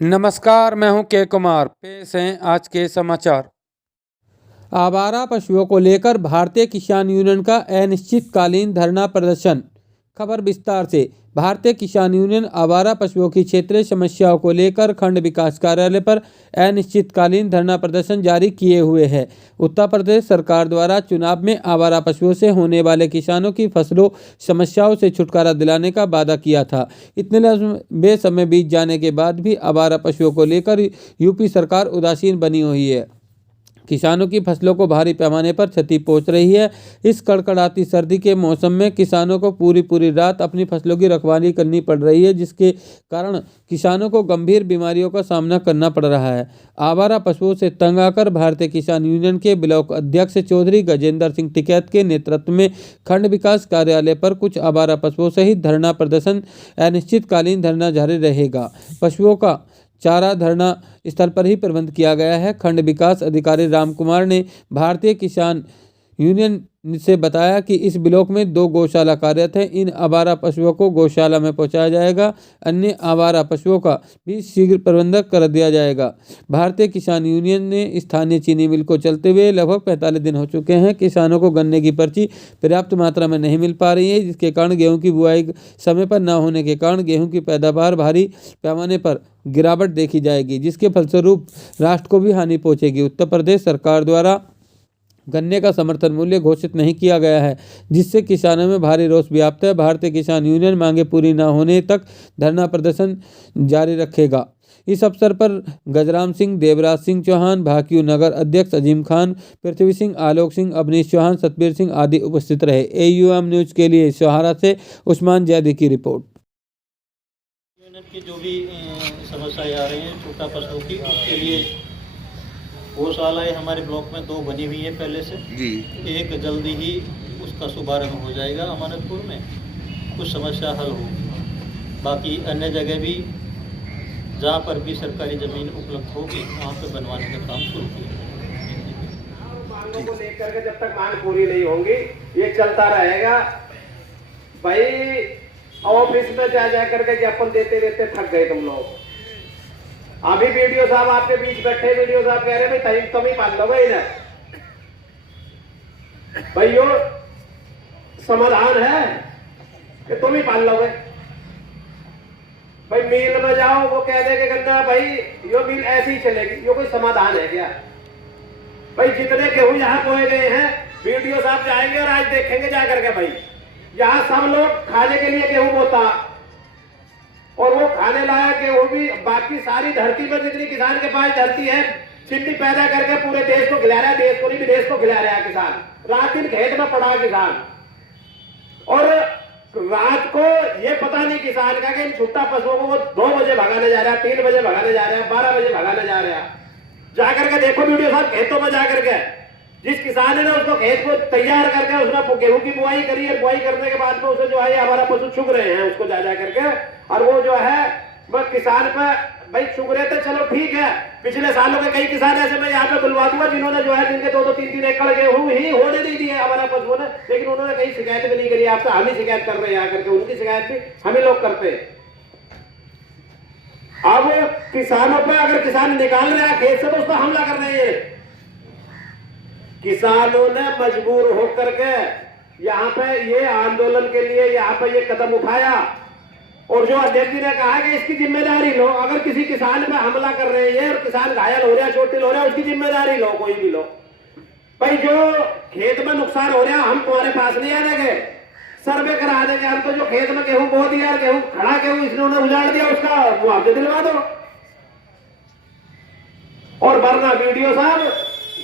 नमस्कार, मैं हूं के कुमार। पेश हैं आज के समाचार। आवारा पशुओं को लेकर भारतीय किसान यूनियन का अनिश्चितकालीन धरना प्रदर्शन। खबर विस्तार से। भारतीय किसान यूनियन आवारा पशुओं की क्षेत्रीय समस्याओं को लेकर खंड विकास कार्यालय पर अनिश्चितकालीन धरना प्रदर्शन जारी किए हुए है। उत्तर प्रदेश सरकार द्वारा चुनाव में आवारा पशुओं से होने वाले किसानों की फसलों समस्याओं से छुटकारा दिलाने का वादा किया था। इतने लंबे समय बीत जाने के बाद भी आवारा पशुओं को लेकर यूपी सरकार उदासीन बनी हुई है। किसानों की फसलों को भारी पैमाने पर क्षति पहुंच रही है। इस कड़कड़ाती सर्दी के मौसम में किसानों को पूरी रात अपनी फसलों की रखवाली करनी पड़ रही है, जिसके कारण किसानों को गंभीर बीमारियों का सामना करना पड़ रहा है। आवारा पशुओं से तंग आकर भारतीय किसान यूनियन के ब्लॉक अध्यक्ष चौधरी गजेंद्र सिंह टिकैत के नेतृत्व में खंड विकास कार्यालय पर कुछ आवारा पशुओं सहित धरना प्रदर्शन अनिश्चितकालीन धरना जारी रहेगा। पशुओं का चारा धरना स्थल पर ही प्रबंध किया गया है। खंड विकास अधिकारी राम कुमार ने भारतीय किसान यूनियन से बताया कि इस ब्लॉक में 2 गौशाला कार्यरत है। इन आवारा पशुओं को गौशाला में पहुंचाया जाएगा। अन्य आवारा पशुओं का भी शीघ्र प्रबंध कर दिया जाएगा। भारतीय किसान यूनियन ने स्थानीय चीनी मिल को चलते हुए लगभग 45 दिन हो चुके हैं। किसानों को गन्ने की पर्ची पर्याप्त मात्रा में नहीं मिल पा रही है, जिसके कारण गेहूं की बुआई समय पर न होने के कारण गेहूं की पैदावार भारी पैमाने पर गिरावट देखी जाएगी, जिसके फलस्वरूप राष्ट्र को भी हानि पहुंचेगी। उत्तर प्रदेश सरकार द्वारा गन्ने का समर्थन मूल्य घोषित नहीं किया गया है, जिससे किसानों में भारी रोष व्याप्त है। भारतीय किसान यूनियन मांगे पूरी न होने तक धरना प्रदर्शन जारी रखेगा। इस अवसर पर गजराम सिंह, देवराज सिंह चौहान, भाकियू नगर अध्यक्ष अजीम खान, पृथ्वी सिंह, आलोक सिंह, अवनीश चौहान, सतबीर सिंह आदि उपस्थित रहे। AUM न्यूज के लिए सहारा से उस्मान जैदी की रिपोर्ट। की जो भी समस्याएं आ रही हैं छोटा पशुओं की, उसके लिए गौशालाएँ हमारे ब्लॉक में 2 बनी हुई है पहले से जी। एक जल्दी ही उसका शुभारंभ हो जाएगा अमानतपुर में, कुछ समस्या हल हो। बाकी अन्य जगह भी जहाँ पर भी सरकारी ज़मीन उपलब्ध होगी वहाँ पर बनवाने का काम शुरू किया। मांगों को लेकर के जब तक मांग पूरी नहीं होंगी ये चलता रहेगा। भाई ऑफिस में जा करके ज्ञापन देते देते थक गए तुम लोग। अभी वीडियो साहब आपके बीच बैठे, वीडियो साहब कह रहे भाई तुम ही पाल लो भाई ना। भाई यो समाधान है कि तुम ही पाल लो भाई। मिल में जाओ, वो कह देंगे गन्ना भाई यो मिल ऐसी ही चलेगी, यो कोई समाधान है क्या भाई? जितने गेहूं यहाँ बोए गए हैं वीडियो साहब जाएंगे और आज देखेंगे जाकर के भाई यहाँ सब लोग खाने के लिए गेहूं बोता और वो खाने लायक गेहूं भी बाकी सारी धरती में जितनी किसान के पास धरती है चिट्ठी पैदा करके पूरे देश को खिला रहा है। देश को नहीं विदेश को खिला रहा है किसान। रात दिन खेत में पड़ा किसान, और रात को ये पता नहीं किसान का कि इन छुट्टा पशुओं को वो 2 बजे भगाने जा रहा है, 3 बजे भगाने जा रहा है, 12 बजे भगाने जा रहा है। जाकर के देखो वीडियो साहब खेतों में जाकर के, जिस किसान ने उसको खेत को तैयार करके उसमें गेहूं की बुआई करी है, बुआई करने के बाद में उसे जो है हमारा पशु चुग रहे हैं उसको जा करके, और वो जो है वह किसान पे भाई चुग रहे थे। चलो ठीक है, पिछले सालों के कई किसान ऐसे मैं यहाँ पे बुलवा दूंगा जिन्होंने जो है जिनके 2-2, 3-3 एकड़ गेहूं ही होने नहीं दिए हमारा पशुओं ने, लेकिन उन्होंने कहीं शिकायत भी नहीं करी। आपसे हम ही शिकायत कर रहे हैं आकर के, उनकी शिकायत भी हम ही लोग करते हैं। अब किसानों पे अगर किसान निकाल रहे हैं खेत से तो उस पर हमला कर रहे हैं। किसानों ने मजबूर होकर के यहाँ पे ये आंदोलन के लिए यहाँ पे ये कदम उठाया, और जो अध्यक्ष जी ने कहा कि इसकी जिम्मेदारी लो। अगर किसी किसान पे हमला कर रहे हैं और किसान घायल हो रहा है, चोटिल हो रहा है, उसकी जिम्मेदारी लो, कोई भी लो भाई। जो खेत में नुकसान हो रहा है हम तुम्हारे पास नहीं आने, सर्वे करा देंगे हम। तो जो खेत में गेहूं बो दिया, गेहूं खड़ा गेहूं इसने उजाड़ दिया, उसका मुआवजा दिलवा दो। और वरना वीडियो साहब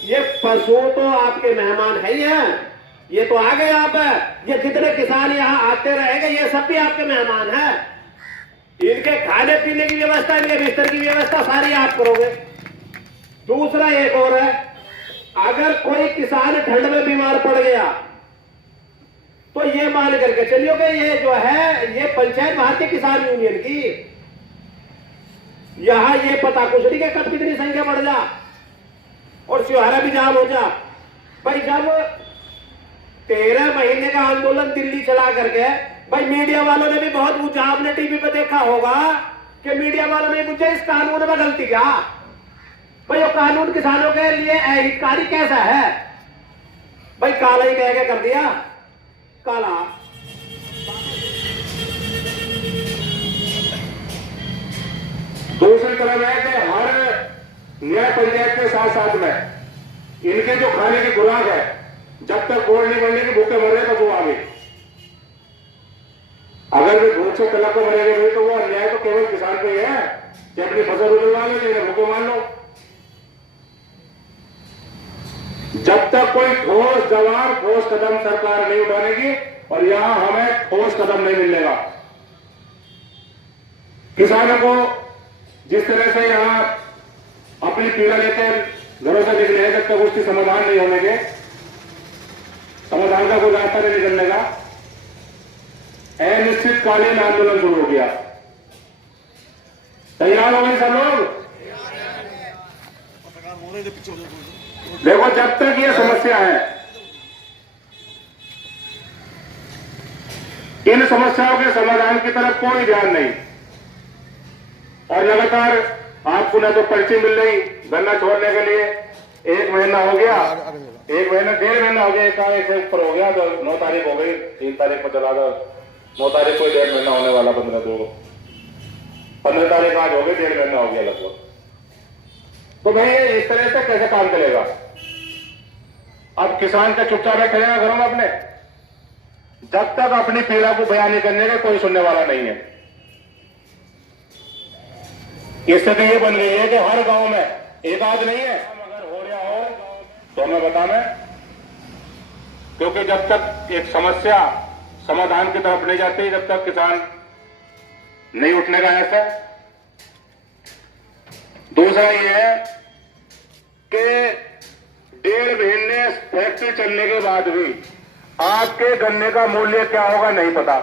ये पशु तो आपके मेहमान है ही हैं, ये तो आ गए आप। ये जितने किसान यहाँ आते रहेंगे ये सब भी आपके मेहमान हैं। इनके खाने पीने की व्यवस्था, इनके बिस्तर की व्यवस्था सारी आप करोगे। दूसरा एक और है, अगर कोई किसान ठंड में बीमार पड़ गया तो ये मान करके चलिए कि ये जो है ये पंचायत भारतीय किसान यूनियन की, यहां ये पता कुछ नहीं कि कब कितनी संख्या बढ़ जा और सिहारा भी जाम हो जा। भाई जब 13 महीने का आंदोलन दिल्ली चला करके, भाई मीडिया वालों ने भी बहुत ऊंचा, आपने टीवी पे देखा होगा कि मीडिया वालों ने पूछा इस कानून में गलती क्या। भाई वो कानून किसानों के लिए हितकारी कैसा है। भाई काला ही कह के कर दिया काला। दूसरी तरफ है कि हर न्याय पंचायत के साथ साथ में इनके जो खाने की खुराक है, जब तक बोर्ड नहीं बनने की भूखे मर रहे तो वो आगे, अगर वे भूख से तलब को मरेंगे नहीं तो वो अन्याय तो केवल किसान पे ही है कि अपनी फसल उगलवा लो, चाहे भूखे मान लो। जब तक कोई ठोस जवाब, ठोस कदम सरकार नहीं उठानेगी और यहां हमें ठोस कदम नहीं मिलेगा। किसानों को जिस तरह से यहां अपनी पीड़ा लेकर घरों से निकले हैं, जब तक उसकी समाधान नहीं होने के, समाधान का कोई रास्ता नहीं निकलने का, अनिश्चितकालीन आंदोलन शुरू हो गया। तैयार हो गए सब लोग? देखो, जब तक ये समस्या है, इन समस्याओं के समाधान की तरफ कोई ध्यान नहीं और लगातार आपको ना तो पर्ची मिल रही गन्ना छोड़ने के लिए। 1 महीना हो गया, 1 महीना 1.5 महीना हो गया, एक ऊपर हो गया तो 9 तारीख हो गई, 3 तारीख पर चला था, 9 तारीख को 1.5 महीना होने वाला, 15 तारीख आज हो गई, 1.5 महीना हो गया लगभग। तो भाई इस तरह से कैसे काम चलेगा? अब किसान का चुपचाप बैठे रहेगा घरों में अपने, जब तक अपनी पीड़ा को बयान नहीं करने का कोई सुनने वाला नहीं है। स्थिति ये बन गई है कि हर गांव में एक आध नहीं है, अगर हो रहा हो तो हमें बताना, क्योंकि जब तक एक समस्या समाधान की तरफ नहीं जाती, जब तक किसान नहीं उठने का ऐसा। दूसरा ये है कि 1.5 महीने फैक्ट्री चलने के बाद भी आपके गन्ने का मूल्य क्या होगा नहीं पता।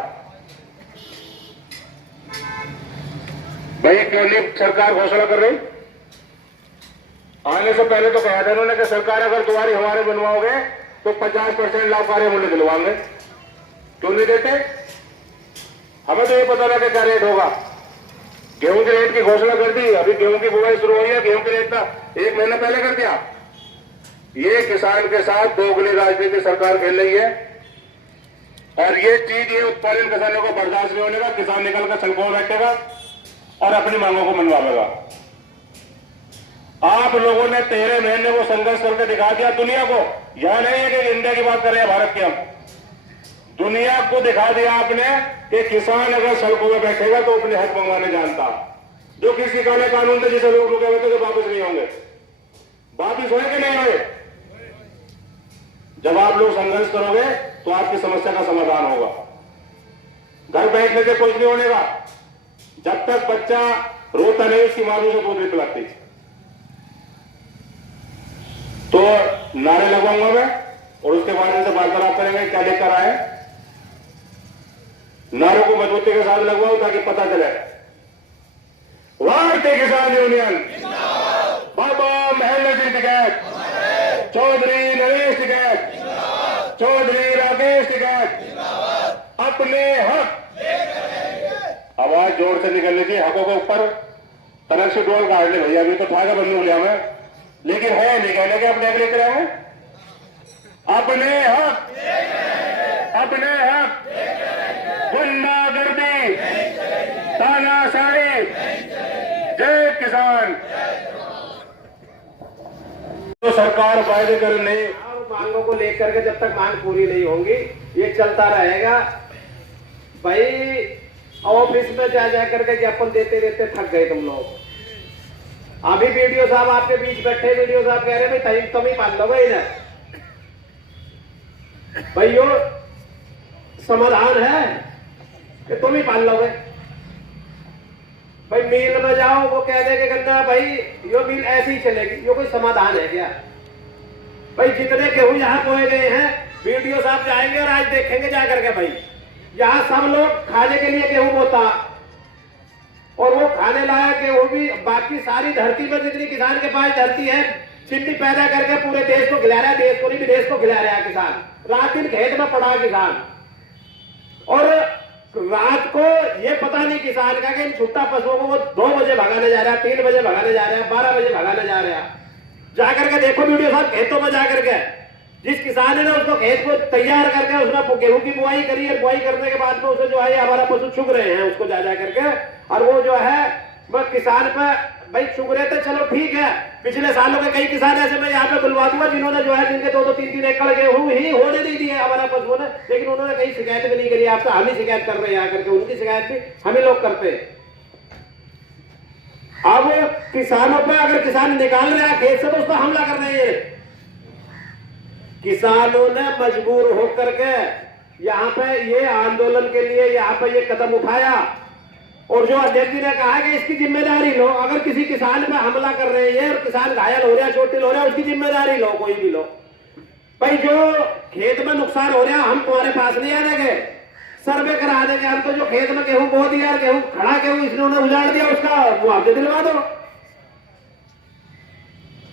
भाई क्यों नहीं सरकार घोषणा कर रही? आने से पहले तो कहा था उन्होंने कि सरकार अगर तुम्हारी हमारे बनवाओगे तो 50% लाभकारी मूल्य दिलवाएंगे। क्यों नहीं देते? हमें तो ये पता लगा कि क्या रेट होगा। गेहूं के रेट की घोषणा कर दी, अभी गेहूं की बुआई शुरू हुई है, गेहूं के रेट का 1 महीना पहले कर दिया। ये किसान के साथ दोगली राजनीति सरकार खेल रही है और ये चीज, ये उत्पादन किसानों को बर्दाश्त नहीं होने का। किसान निकल कर सड़कों में बैठेगा और अपनी मांगों को मनवाएगा। आप लोगों ने 13 महीने को संघर्ष करके दिखा दिया दुनिया को। यह नहीं है कि इंडिया की बात कर रहे हैं, भारत की हम, दुनिया को दिखा दिया आपने कि किसान अगर सड़कों में बैठेगा तो अपने हक मंगवाने जानता। जो किसी काले कानून थे जिसे लोग रुके हुए थे, वापस नहीं होंगे। वापिस होए कि नहीं होए? जब आप लोग संघर्ष करोगे तो आपकी समस्या का समाधान होगा। घर बैठने से कुछ नहीं होने का। जब तक बच्चा रोता नहीं उसकी मां उसे दूध नहीं पिलाती। तो नारे लगवाऊंगा मैं और उसके बाद इनसे वार्तालाप करेंगे क्या लेकर आए। नारों को मजबूती के साथ लगवाओ ताकि पता चले। भारतीय किसान यूनियन, बाबा महेंद्र सिंह टिकैत, चौधरी नरेश टिकैत, चौधरी राकेश टिकैत, अपने हक, आवाज जोर से निकलनी चाहिए, हकों के ऊपर तरफ से डोल काट ले भैया। अभी तो ठाकर बंदूक लिया मैं, लेकिन है नहीं कहने के अपने हक लेकर आए। अपने हक, अपने हक, गुंडागर्दी, तानाशाही, जय किसान। तो सरकार वायदे कर नहीं, मांगों को लेकर के जब तक मांग पूरी नहीं होंगी ये चलता रहेगा। भाई ऑफिस में जा करके ज्ञापन देते देते थक गए तुम लोग। अभी वीडियो साहब आपके बीच बैठे, वीडियो साहब कह रहे भाई तुम ही पाल लो भाई ना। भाई यो समाधान है कि तुम ही पाल लोगे। भाई मिल में जाओ, वो कह देंगे गन्ना भाई यो मिल ऐसी ही चलेगी, यो कोई समाधान है क्या? भाई जितने गेहूं यहाँ बोए गए हैं, वीडियो साहब जाएंगे और आज देखेंगे जाकर के भाई यहाँ सब लोग खाने के लिए गेहूं बोता और वो खाने लायक गेहूं भी बाकी सारी धरती में जितनी किसान के पास धरती है चिट्ठी पैदा करके पूरे देश को खिला रहा है। देश को नहीं विदेश को खिला रहा है किसान। रात दिन खेत में पड़ा किसान और रात को ये पता नहीं किसान का कि इन छुट्टा पशुओं को वो 2 बजे भगाने जा रहा है, 3 बजे भगाने जा रहा है, 12 बजे भगाने जा रहा है। जाकर के देखो वीडियो साहब, खेतों में जाकर के जिस किसान ने उसको खेत को तैयार करके उसमें गेहूं की बुआई करी है, बुआई करने के बाद में उसे जो है हमारा पशु चुग रहे हैं उसको जा करके, और वो जो है वह किसान पे भाई चुग रहे थे। चलो ठीक है, पिछले सालों के कई किसान ऐसे मैं यहाँ पे बुलवा दूंगा जिन्होंने जो है जिनके 2-3 एकड़ गेहूं ही होने नहीं दिए हमारा पशुओं ने, लेकिन उन्होंने कहीं शिकायत भी नहीं करी। आपसे हम ही शिकायत कर रहे हैं आकर के, उनकी शिकायत भी हम ही लोग करते हैं। अब किसानों पे अगर किसान निकाल रहे हैं खेत से तो उस पर हमला कर रहे हैं। किसानों ने मजबूर होकर के यहाँ पे ये आंदोलन के लिए यहाँ पे ये कदम उठाया, और जो अध्यक्ष जी ने कहा है कि इसकी जिम्मेदारी लो। अगर किसी किसान पे हमला कर रहे हैं और किसान घायल हो रहा है, चोटिल हो रहा है, उसकी जिम्मेदारी लो, कोई भी लो। भाई जो खेत में नुकसान हो रहा है हम तुम्हारे पास नहीं आने गए, सर्वे करा देंगे हम। तो जो खेत में गेहूं बो दिया, गेहूं खड़ा गेहूं इसने उजाड़ दिया, उसका मुआवजा दिलवा दो।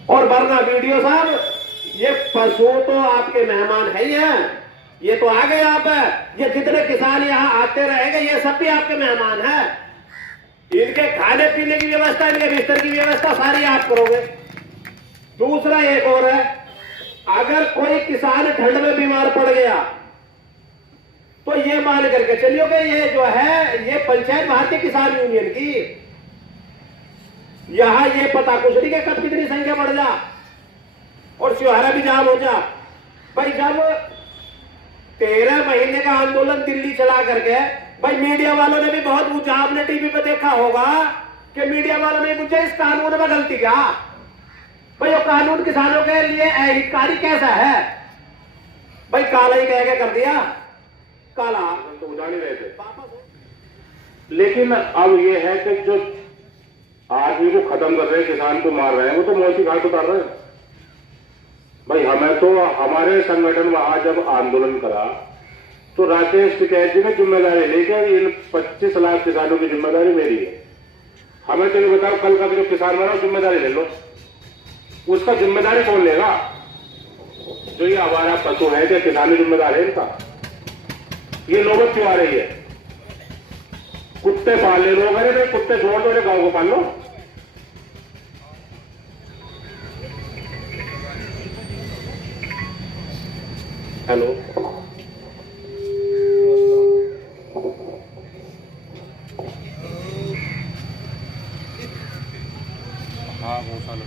और वरना वीडियो साहब, ये पशु तो आपके मेहमान है ही हैं, ये तो आ गए आप, ये जितने किसान यहाँ आते रहेंगे ये सब भी आपके मेहमान हैं। इनके खाने पीने की व्यवस्था, इनके बिस्तर की व्यवस्था सारी आप करोगे। दूसरा एक और है, अगर कोई किसान ठंड में बीमार पड़ गया तो ये मान करके चलिए कि ये जो है ये पंचायत भारतीय किसान यूनियन की, यहां ये पता कुछ नहीं कि कब कितनी संख्या बढ़ जा और त्योहारा भी जाम हो जा। भाई जब 13 महीने का आंदोलन दिल्ली चला करके, भाई मीडिया वालों ने भी बहुत पूछा, आपने टीवी पे देखा होगा कि मीडिया वालों ने पूछा इस कानून में गलती क्या। भाई वो कानून किसानों के लिए अहितकारी कैसा है? भाई काला ही कह के कर दिया, काला तो उड़ा नहीं रहे थे। लेकिन अब ये है कि जो आदमी को खत्म कर रहे हैं, किसान को मार रहे हैं, वो तो मौत की घाट उतार रहे हैं। भाई हमें तो हमारे संगठन वहां जब आंदोलन करा तो राकेश टिकैत जी ने जिम्मेदारी लेकर इन 25 लाख किसानों की जिम्मेदारी मेरी है। हमें तो ये बताओ, कल का जो किसान मरा जिम्मेदारी ले लो, उसका जिम्मेदारी कौन लेगा? जो ये हमारा पशु है क्या किसानी जिम्मेदार है इनका? ये नौबत क्यों आ रही है? कुत्ते पाल ले लोग, अरे कुत्ते छोड़ दो, गांव को पाल लो। हेलो, हाँ वो साल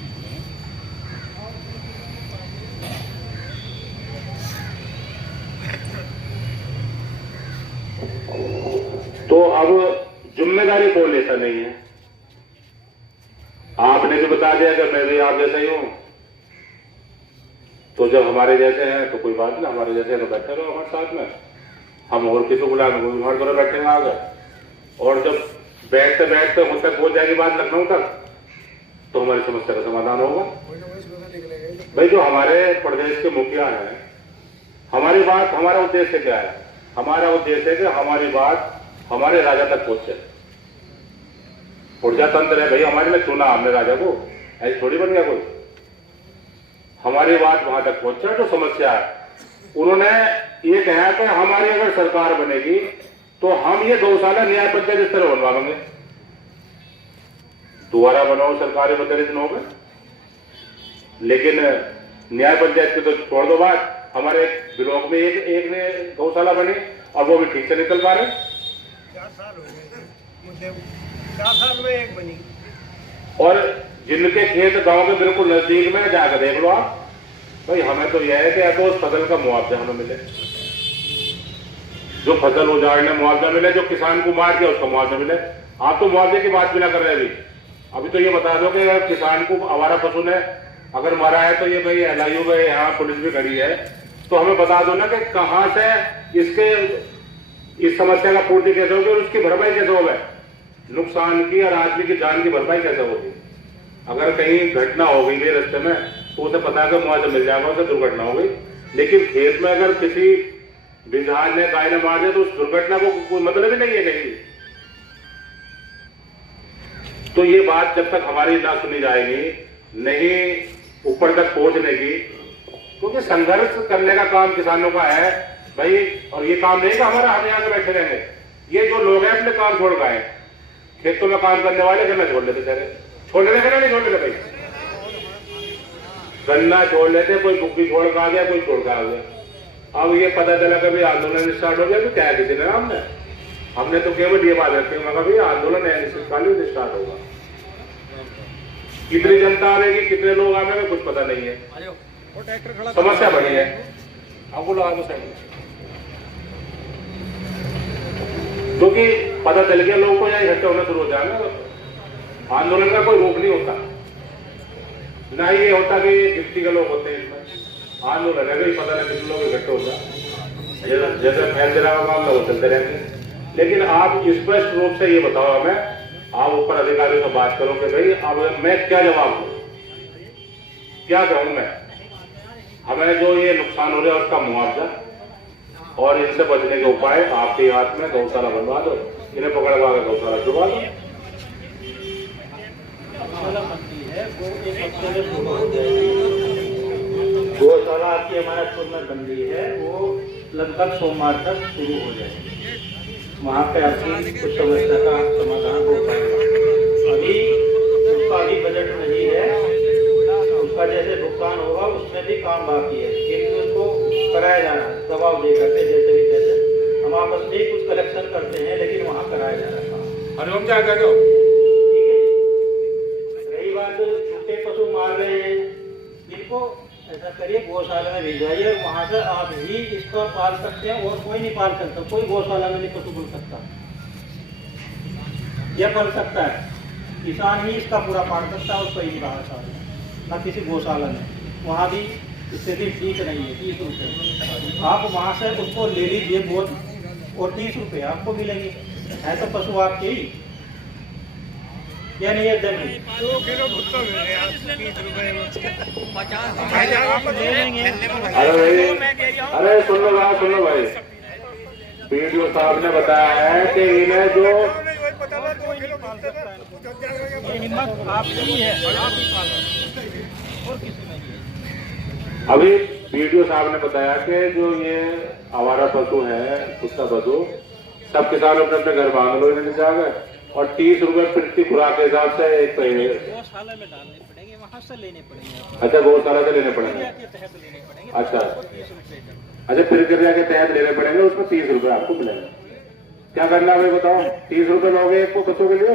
तो अब जिम्मेदारी कौन लेता नहीं है? आपने तो बता दिया कि मैं भी आप जैसा ही हूं, तो जब हमारे जैसे हैं तो कोई बात नहीं, हमारे जैसे हैं तो बैठे रहो हमारे साथ में, हम और किसी को बुलाएंगे वो भी हमारे द्वारा बैठेंगे आगे। और जब बैठते बैठते हम तक हो जाएगी बात लखनऊ तक, तो हमारी समस्या का समाधान होगा। भाई जो हमारे प्रदेश के मुखिया हैं, हमारी बात, हमारा उद्देश्य क्या है? हमारा उद्देश्य है कि हमारी बात हमारे राजा तक पहुंचे। प्रजातंत्र है भाई, हमारे में चुना हमने राजा को, ऐसे थोड़ी बन गया कोई। हमारी बात वहां तक पहुंचा तो समस्या है। उन्होंने ये कहा कि हमारी अगर सरकार बनेगी तो हम ये गौशाला न्याय पंचायत इस तरह बनवाएंगे। दोबारा बनाओ सरकारी बदले दिन हो गए, लेकिन न्याय पंचायत की तो छोड़ दो बात। हमारे ब्लॉक में एक ने गौशाला बनी और वो भी ठीक से निकल पा रहे। 4 साल हो गए, 4 साल में एक बनी। और जिनके खेत गांव के बिल्कुल नजदीक में जाकर देख लो आप। भाई हमें तो यह है कि या तो उस फसल का मुआवजा हमें मिले, जो फसल उजाड़ने मुआवजा मिले, जो किसान को मार दिया उसका मुआवजा मिले। आप तो मुआवजे की बात भी ना कर रहे अभी तो ये बता दो कि किसान को आवारा पशु ने अगर मारा है तो ये भाई LIU में यहाँ पुलिस भी खड़ी है, तो हमें बता दो ना कि कहां से इस समस्या का पूर्ति कैसे होगी और उसकी भरपाई कैसे होगी, नुकसान की और आदमी की जान की भरपाई कैसे होगी। अगर कहीं घटना हो गई है रास्ते में तो उसे पता है कि मुआवजा मिल जाएगा, उसे दुर्घटना हो गई। लेकिन खेत में अगर किसी बिजहार ने गाय ने मार दिया तो उस दुर्घटना को कोई मतलब ही नहीं है कहीं। तो ये बात जब तक हमारी ना सुनी जाएगी, नहीं ऊपर तक पहुंचने की, क्योंकि संघर्ष करने का काम किसानों का है भाई। और ये काम नहीं कि हमारा हम यहाँ बैठे रहेंगे, ये जो लोग हैं अपने काम छोड़ गए, खेतों में काम करने वाले गन्ना छोड़ लेते थे, छोड़ लेते गन्ना नहीं छोड़ लेते भाई, गन्ना छोड़ लेते, कोई बुग्गी छोड़ के आ गया, कोई छोड़ के आ गया। अब ये पता चला कभी आंदोलन स्टार्ट हो गया तो क्या किसी ने हमने तो केवल ये बात रखी है कभी आंदोलन अनिश्चितकालीन स्टार्ट होगा। कितनी जनता आएगी, कितने लोग आएंगे कुछ पता नहीं है, समस्या बड़ी है। अब बोलो आगे साइड, क्योंकि पता चल गया लोगों को यहाँ इकट्ठे होना शुरू हो जाएगा। आंदोलन का कोई रोक नहीं होता, ना ये होता कि गिनती के लोग होते हैं इसमें। आंदोलन है पता नहीं कितने लोग इकट्ठे होता, जैसे फैसला का काम वो चलते रहेंगे। लेकिन आप स्पष्ट रूप से ये बताओ हमें, आप ऊपर अधिकारियों से बात करो कि भाई अब मैं क्या जवाब दूं, क्या कहूं मैं, हमें जो ये नुकसान हो रहा है उसका मुआवजा और इनसे बचने के उपाय आपके हाथ में। गौशाला बनवा दो, इन्हें पकड़वा के गौशाला छुड़वा दो। गौशाला आपकी हमारा में बंदी है, वो लगभग सोमवार तक शुरू हो जाएगी। वहाँ पे आपकी कुछ समस्या का समाधान हो पाएगा। अभी उसका अभी बजट नहीं है, उसका जैसे भुगतान होगा उसमें भी काम बाकी है, क्योंकि उसको कराया जा रहा है दबाव दे करके, जैसे भी कैसे हम आपस में कुछ कलेक्शन करते हैं, लेकिन वहाँ कराया जा रहा है। अरे हम क्या कह रहे हो? रही बात छोटे पशु मार रहे हैं, इनको ऐसा करिए गौशाला में भिजवाइए और वहाँ से आप ही इसको पाल सकते हैं, और कोई नहीं पाल सकता, कोई गौशाला में नहीं पशु पाल सकता। यह पाल सकता है किसान ही इसका पूरा पाल सकता है, और कोई नहीं बाहर सकता, ना किसी गौशाला में। वहाँ भी स्थिति ठीक नहीं है। 30 रुपये आप वहाँ से उसको ले लीजिए बहुत, और 30 रुपये आपको मिलेंगे। है तो पशु आपके ही, या नहीं है? 2 किलो भुट्टा मिल गया 30 रुपए में, 50। अरे सुन लो भाई, वीडियो साहब ने बताया है कि इन्हें जो हिम्मत आपकी है, आप ही पालो, और किसी में नहीं है। अभी वीडियो साहब ने बताया कि जो ये आवारा पशु है, कुत्ता पशु, सब किसान अपने अपने घर बांध लो, इन्हें जा गए और 30 रुपए प्रति खुराक के हिसाब से एक गौशाला में डालने पड़ेंगे, वहाँ से लेने पड़ेंगे। अच्छा, गौशाला से लेने पड़ेंगे। अच्छा अच्छा, प्रक्रिया के तहत लेने पड़ेंगे, उसमें 30 रुपए आपको मिलेंगे। क्या करना है भाई बताओ? 30 रुपए लोगे एक को पशु के लिए?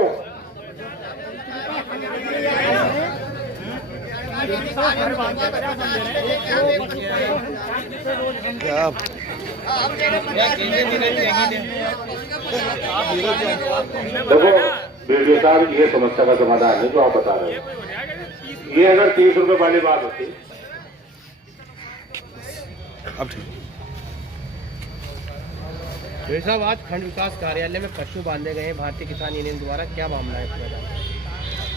देखो वीडियो साहब, ये समस्या का समाधान है जो आप बता रहे हो। ये अगर 30 रुपए वाली बात होती, अब ठीक साहब, आज खंड विकास कार्यालय में पशु बांधे गए भारतीय किसान यूनियन द्वारा, क्या मामला है?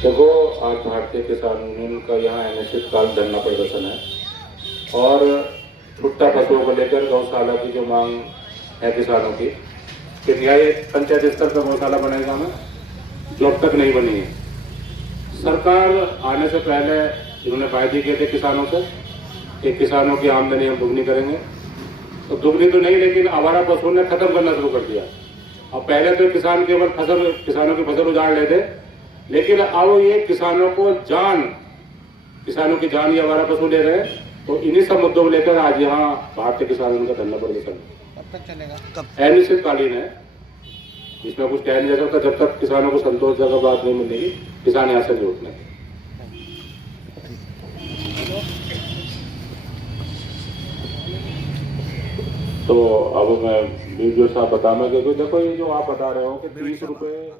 देखो, आज भारतीय किसान यूनियन का यहाँ अनिश्चितकाल धरना प्रदर्शन है और छुट्टा पशुओं को लेकर गौशाला की जो मांग है किसानों की, कि न्याय पंचायत स्तर पर गौशाला बनेगा में, जो अब तक नहीं बनी है। सरकार आने से पहले इन्होंने वायदे किए थे किसानों से कि किसानों की आमदनी हम दुगनी करेंगे, तो दुगनी तो नहीं, लेकिन आवारा पशुओं ने खत्म करना शुरू कर दिया। अब पहले तो किसान केवल किसानों की फसल उजाड़ लेते, लेकिन अब ये किसानों की जान ये आवारा पशु ले रहे हैं। तो इन्हीं सब मुद्दों को लेकर आज यहाँ भारतीय किसान यूनियन का धरना प्रदर्शन कब तक चलेगा? अनिश्चितकालीन है, इसमें कुछ कह नहीं जा सकता। जब तक किसानों को संतोषजनक बात नहीं मिलेगी, किसान यहाँ से नहीं उठने। तो अब मैं वीडियो साहब बताऊंगा, क्योंकि देखो ये जो आप बता रहे हो कि 30 रुपए